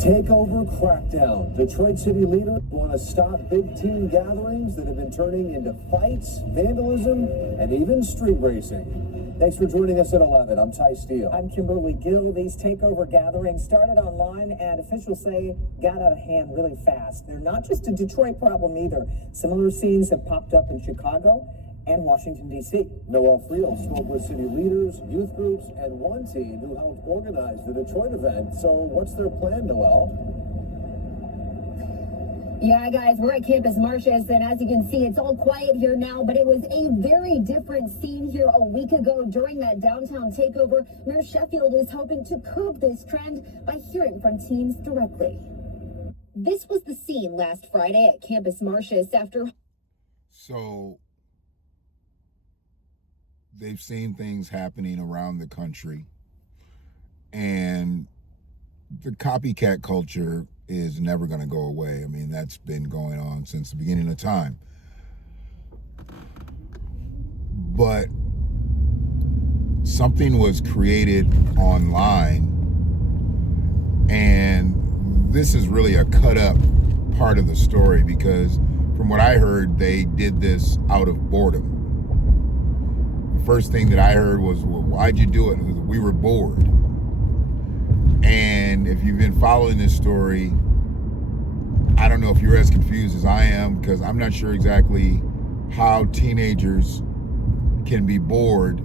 Takeover crackdown. Detroit city leaders want to stop big team gatherings that have been turning into fights, vandalism, and even street racing. Thanks for joining us at 11. I'm Ty Steele. I'm Kimberly Gill. These takeover gatherings started online and officials say got out of hand really fast. They're not just a Detroit problem either. Similar scenes have popped up in Chicago and Washington, D.C. Noel Friel spoke with city leaders, youth groups, and one team who helped organize the Detroit event. So what's their plan, Noel? Yeah, guys, we're at Campus Martius, and as you can see, it's all quiet here now, but it was a very different scene here a week ago during that downtown takeover. Mayor Sheffield is hoping to curb this trend by hearing from teens directly. This was the scene last Friday at Campus Martius after... So they've seen things happening around the country, and the copycat culture is never going to go away. I mean, that's been going on since the beginning of time. But something was created online, and this is really a cut up part of the story, because from what I heard, they did this out of boredom. The first thing that I heard was, well, why'd you do it? And it was, we were bored. And if you've been following this story, I don't know if you're as confused as I am, because I'm not sure exactly how teenagers can be bored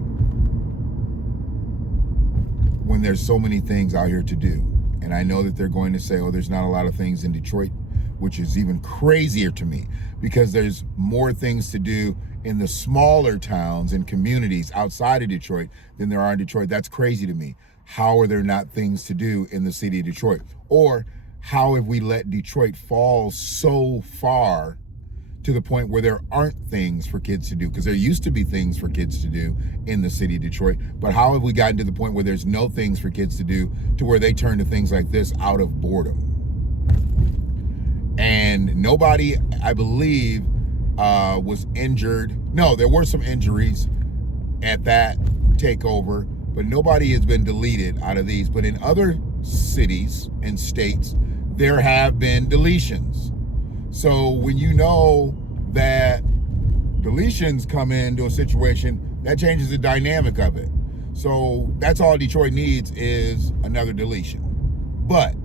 when there's so many things out here to do. And I know that they're going to say, oh, there's not a lot of things in Detroit, which is even crazier to me, because there's more things to do in the smaller towns and communities outside of Detroit than there are in Detroit. That's crazy to me. How are there not things to do in the city of Detroit? Or how have we let Detroit fall so far to the point where there aren't things for kids to do? Because there used to be things for kids to do in the city of Detroit, but how have we gotten to the point where there's no things for kids to do, to where they turn to things like this out of boredom? And nobody, I believe, was injured. No, there were some injuries at that takeover, but nobody has been deleted out of these. But in other cities and states, there have been deletions. So when you know that deletions come into a situation, that changes the dynamic of it. So that's all Detroit needs, is another deletion. But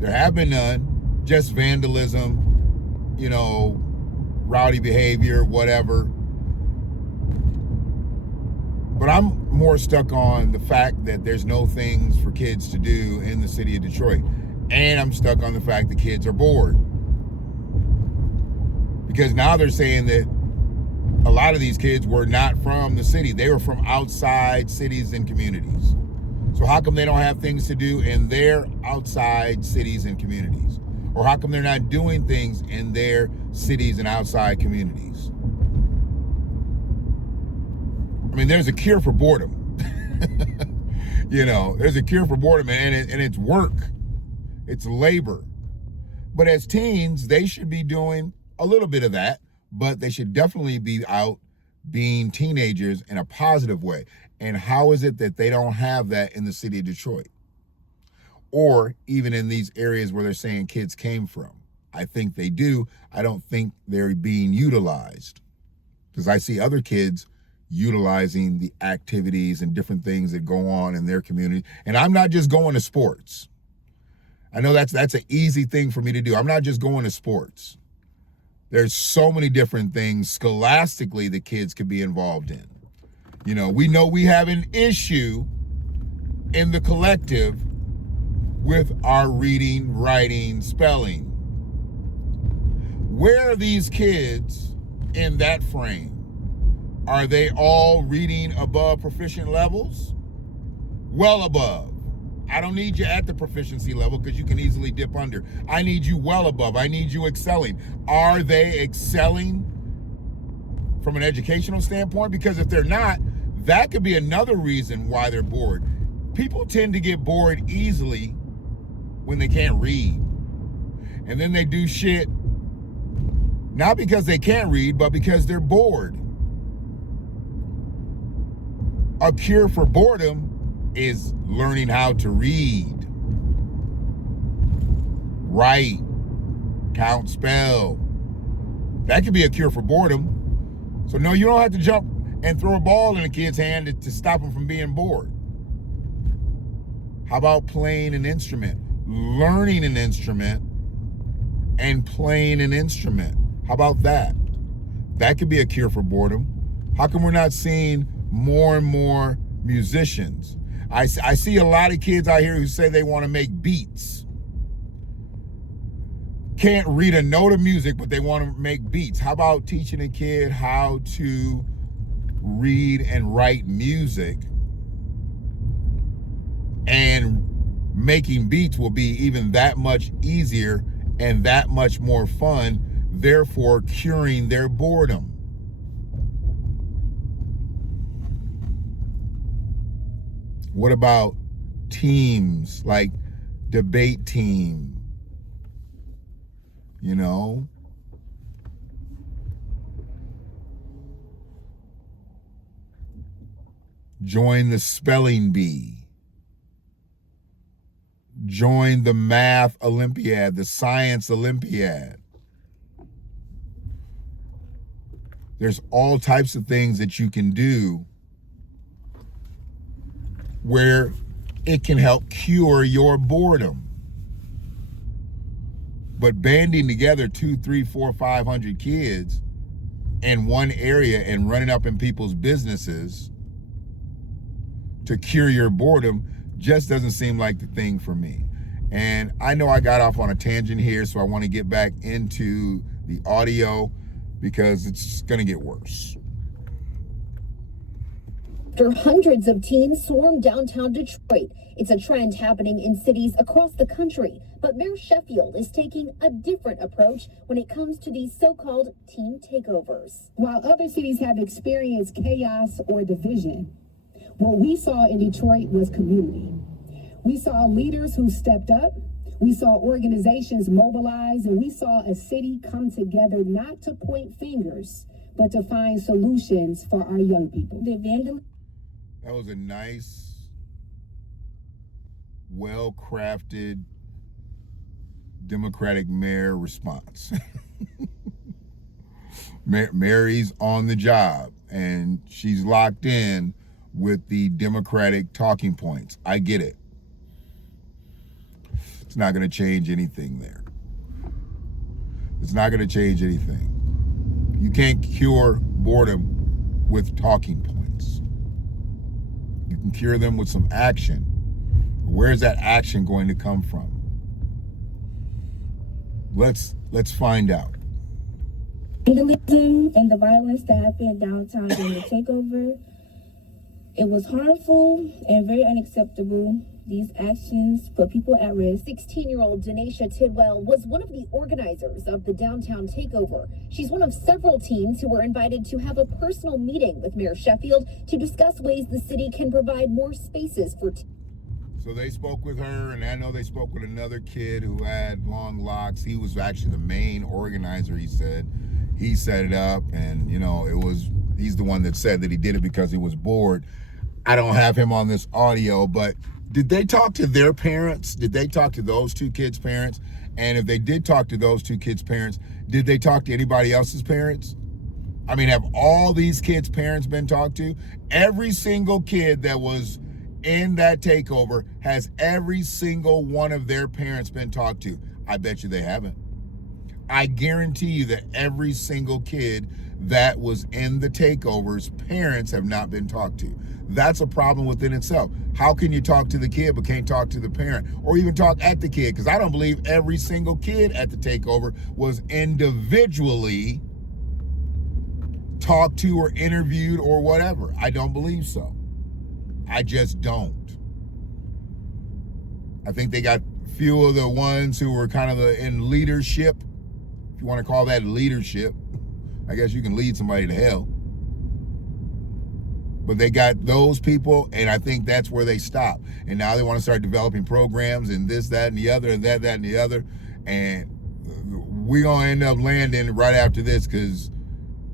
there have been none, just vandalism, you know, rowdy behavior, whatever. But I'm more stuck on the fact that there's no things for kids to do in the city of Detroit. And I'm stuck on the fact that kids are bored. Because now they're saying that a lot of these kids were not from the city. They were from outside cities and communities. So how come they don't have things to do in their outside cities and communities? Or how come they're not doing things in their cities and outside communities? I mean, there's a cure for boredom. You know, there's a cure for boredom, and it's work. It's labor. But as teens, they should be doing a little bit of that, but they should definitely be out being teenagers in a positive way. And how is it that they don't have that in the city of Detroit? Or even in these areas where they're saying kids came from? I think they do. I don't think they're being utilized, because I see other kids utilizing the activities and different things that go on in their community. And I'm not just going to sports. I know that's an easy thing for me to do. I'm not just going to sports. There's so many different things scholastically that kids could be involved in. You know we have an issue in the collective with our reading, writing, spelling. Where are these kids in that frame? Are they all reading above proficient levels? Well above. I don't need you at the proficiency level, because you can easily dip under. I need you well above. I need you excelling. Are they excelling from an educational standpoint? Because if they're not, that could be another reason why they're bored. People tend to get bored easily when they can't read. And then they do shit, not because they can't read, but because they're bored. A cure for boredom is learning how to read. write, count, spell. That could be a cure for boredom. So no, you don't have to jump and throw a ball in a kid's hand to stop them from being bored. How about playing an instrument, learning an instrument, and playing an instrument? How about that? That could be a cure for boredom. How come we're not seeing more and more musicians? I see a lot of kids out here who say they want to make beats. Can't read a note of music, but they want to make beats. How about teaching a kid how to read and write music? And making beats will be even that much easier and that much more fun, therefore curing their boredom. What about teams like debate team? You know? Join the spelling bee. Join the math Olympiad, the science Olympiad. There's all types of things that you can do where it can help cure your boredom. But banding together 200, 300, 400, 500 kids in one area and running up in people's businesses to cure your boredom just doesn't seem like the thing for me. And I know I got off on a tangent here, so I want to get back into the audio because it's going to get worse. After hundreds of teens swarmed downtown Detroit, it's a trend happening in cities across the country. But Mayor Sheffield is taking a different approach when it comes to these so-called teen takeovers. While other cities have experienced chaos or division, what we saw in Detroit was community. We saw leaders who stepped up. We saw organizations mobilize, and we saw a city come together not to point fingers, but to find solutions for our young people. That was a nice, well-crafted Democratic mayor response. Mary's on the job, and she's locked in with the Democratic talking points. I get it. It's not going to change anything there. It's not going to change anything. You can't cure boredom with talking points. You can cure them with some action. Where's that action going to come from? Let's find out. Vandalism and the violence that happened downtown during the takeover, it was harmful and very unacceptable. These actions put people at risk. 16-year-old Denasia Tidwell was one of the organizers of the downtown takeover. She's one of several teens who were invited to have a personal meeting with Mayor Sheffield to discuss ways the city can provide more spaces for teens. So they spoke with her, and I know they spoke with another kid who had long locks. He was actually the main organizer, he said. He set it up, and, you know, he's the one that said that he did it because he was bored. I don't have him on this audio, but did they talk to their parents? Did they talk to those two kids' parents? And if they did talk to those two kids' parents, did they talk to anybody else's parents? I mean, have all these kids' parents been talked to? Every single kid that was in that takeover, has every single one of their parents been talked to? I bet you they haven't. I guarantee you that every single kid that was in the takeover's parents have not been talked to. That's a problem within itself. How can you talk to the kid but can't talk to the parent, or even talk at the kid? Because I don't believe every single kid at the takeover was individually talked to or interviewed or whatever. I don't believe so. I just don't. I think they got few of the ones who were kind of in leadership, if you want to call that leadership. I guess you can lead somebody to hell. But they got those people, and I think that's where they stop. And now they want to start developing programs and this, that, and the other, and that, and the other. And we're going to end up landing right after this, because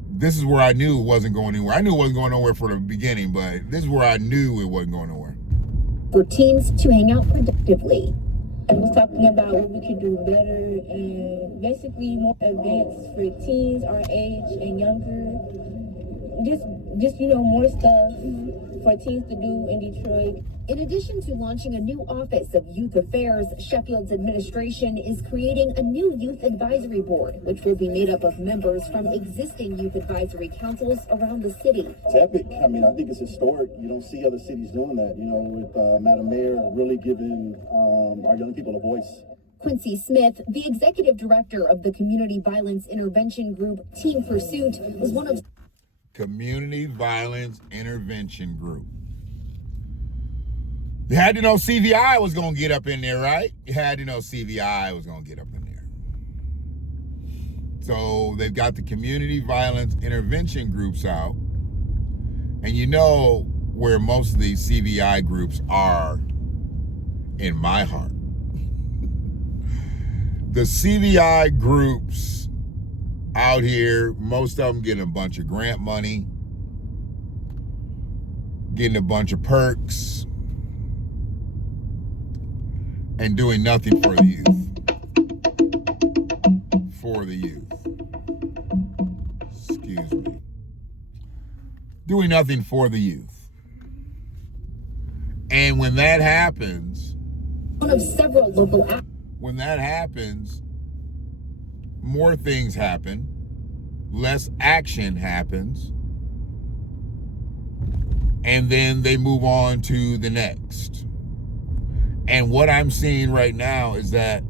this is where I knew it wasn't going anywhere. I knew it wasn't going nowhere from the beginning, but this is where I knew it wasn't going nowhere. For teens to hang out productively. and was talking about what we could do better and basically more events for teens our age and younger. Just more stuff for teens to do in Detroit. In addition to launching a new office of youth affairs, Sheffield's administration is creating a new youth advisory board, which will be made up of members from existing youth advisory councils around the city. It's epic. I mean, I think it's historic. You don't see other cities doing that, with Madam Mayor really giving our young people a voice. Quincy Smith, the executive director of the Community Violence Intervention Group Team Pursuit, was one of Community Violence Intervention Group. You had to know CVI was going to get up in there, right? You had to know CVI was going to get up in there. So they've got the Community Violence Intervention Groups out. And you know where most of these CVI groups are in my heart. The CVI groups out here, most of them getting a bunch of grant money, getting a bunch of perks, and doing nothing for the youth. For the youth. Excuse me. Doing nothing for the youth. And when that happens, one of several local when that happens, more things happen, less action happens, and then they move on to the next. And what I'm seeing right now is that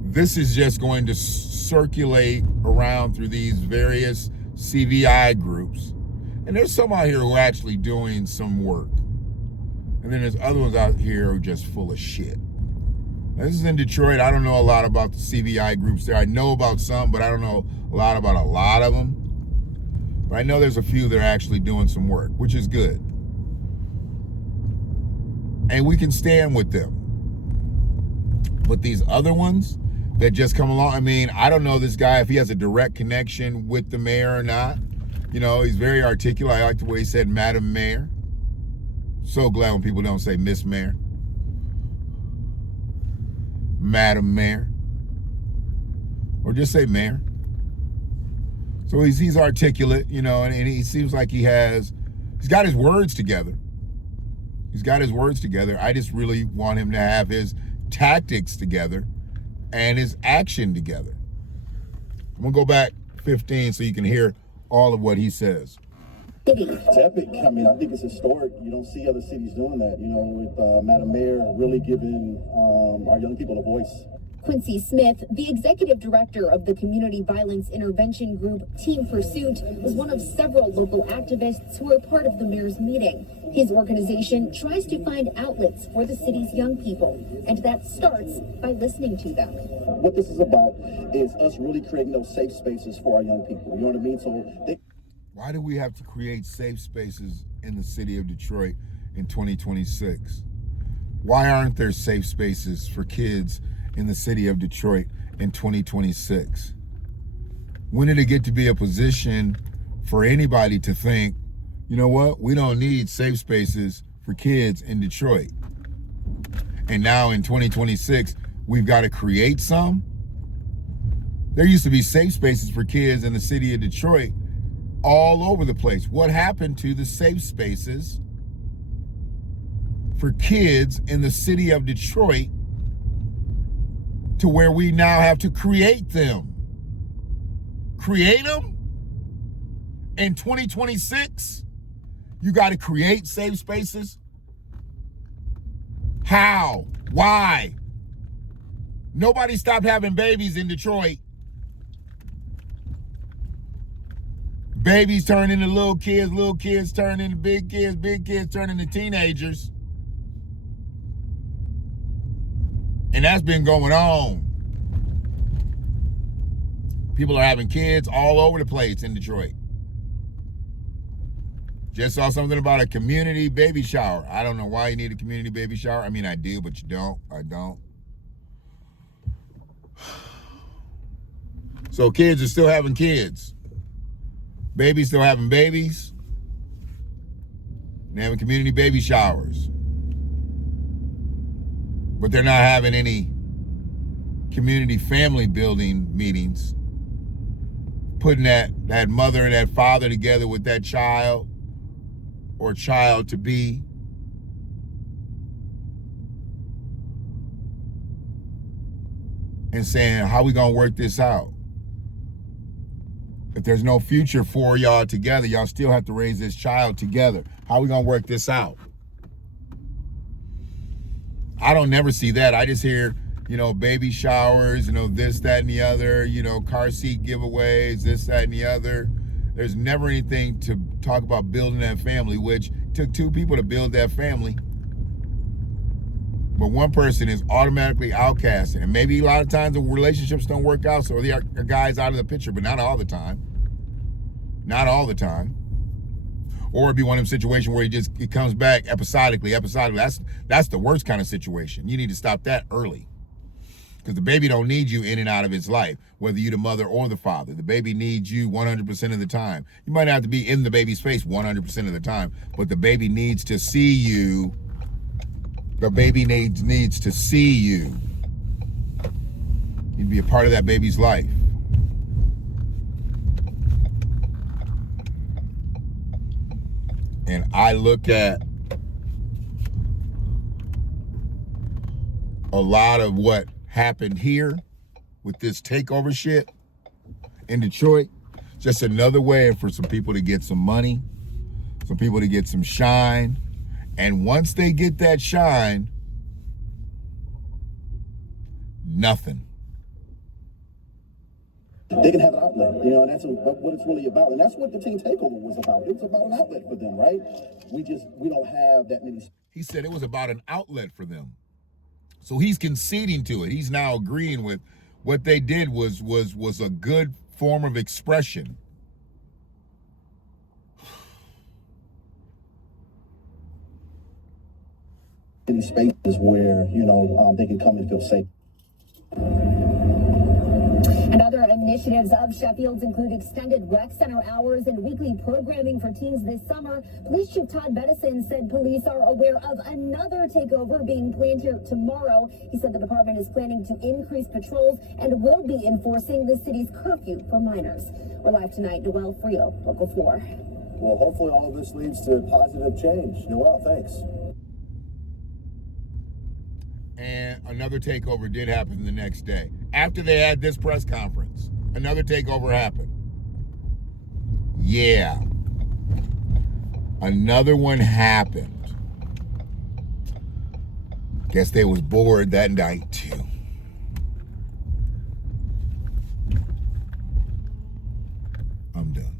this is just going to circulate around through these various CVI groups. And there's some out here who are actually doing some work. And then there's other ones out here who are just full of shit. Now, this is in Detroit. I don't know a lot about the CVI groups there. I know about some, but I don't know a lot about a lot of them. But I know there's a few that are actually doing some work, which is good. And we can stand with them. But these other ones that just come along, I mean, I don't know this guy if he has a direct connection with the mayor or not. He's very articulate. I like the way he said Madam Mayor. So glad when people don't say Miss Mayor. Madam Mayor. Or just say Mayor. So he's articulate, and he seems like he's got his words together. He's got his words together. I just really want him to have his tactics together and his action together. I'm gonna go back 15 so you can hear all of what he says. It's epic. I mean, I think it's historic. You don't see other cities doing that, with Madam Mayor really giving our young people a voice. Quincy Smith, the executive director of the Community Violence Intervention Group Team Pursuit, was one of several local activists who were part of the mayor's meeting. His organization tries to find outlets for the city's young people, and that starts by listening to them. What this is about is us really creating those safe spaces for our young people. You know what I mean? Why do we have to create safe spaces in the city of Detroit in 2026? Why aren't there safe spaces for kids in the city of Detroit in 2026? When did it get to be a position for anybody to think, you know what, we don't need safe spaces for kids in Detroit? And now in 2026, we've got to create some? There used to be safe spaces for kids in the city of Detroit all over the place. What happened to the safe spaces for kids in the city of Detroit to where we now have to create them? Create them? In 2026, you got to create safe spaces? How? Why? Nobody stopped having babies in Detroit. Babies turn into little kids turn into big kids turn into teenagers. And that's been going on. People are having kids all over the place in Detroit. Just saw something about a community baby shower. I don't know why you need a community baby shower. I mean, I do, but you don't. I don't. So kids are still having kids. Babies still having babies. They're having community baby showers. But they're not having any community family building meetings, putting that mother and that father together with that child or child to be. And saying, how we gonna work this out? If there's no future for y'all together, y'all still have to raise this child together. How we gonna work this out? I don't never see that. I just hear, baby showers, this, that, and the other, car seat giveaways, this, that, and the other. There's never anything to talk about building that family, which took two people to build that family. But one person is automatically outcasted. And maybe a lot of times the relationships don't work out, so the guy's out of the picture, but not all the time. Not all the time. Or it'd be one of them situations where he comes back episodically. That's the worst kind of situation. You need to stop that early. Because the baby don't need you in and out of his life, whether you're the mother or the father. The baby needs you 100% of the time. You might not have to be in the baby's face 100% of the time, but the baby needs to see you. The baby needs to see you. You need to be a part of that baby's life. And I look at a lot of what happened here with this takeover shit in Detroit. Just another way for some people to get some money, some people to get some shine. And once they get that shine, nothing. They can have an outlet, and that's what it's really about. And that's what the team takeover was about. It was about an outlet for them, right? We don't have that many. He said it was about an outlet for them. So he's conceding to it. He's now agreeing with what they did was a good form of expression. In spaces where, they can come and feel safe. And other initiatives of Sheffield's include extended rec center hours and weekly programming for teens this summer. Police Chief Todd Bettison said police are aware of another takeover being planned here tomorrow. He said the department is planning to increase patrols and will be enforcing the city's curfew for minors. We're live tonight. Noel Frio, Local 4. Well, hopefully all of this leads to positive change. Noel, thanks. And another takeover did happen the next day. After they had this press conference, another takeover happened. Yeah. Another one happened. Guess they was bored that night too. I'm done.